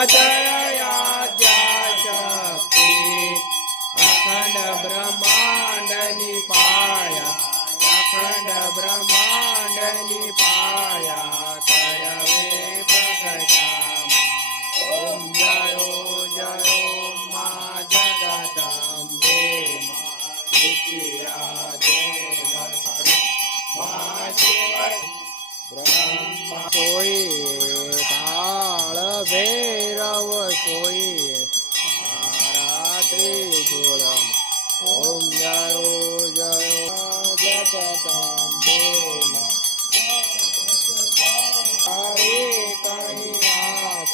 आद्याशक्ती अखंड ब्रह्मांड निपाया अखंड ब्रह्मांड निपाया करवे प्रगटाम ओम जयो जयो मा जगदम्बे मा विद्या देव मा शिव ब्रह्म सोई काल भैरव सोई त्रिशूलम ओम जयो जयो जगदम्बे हरे कहीं आप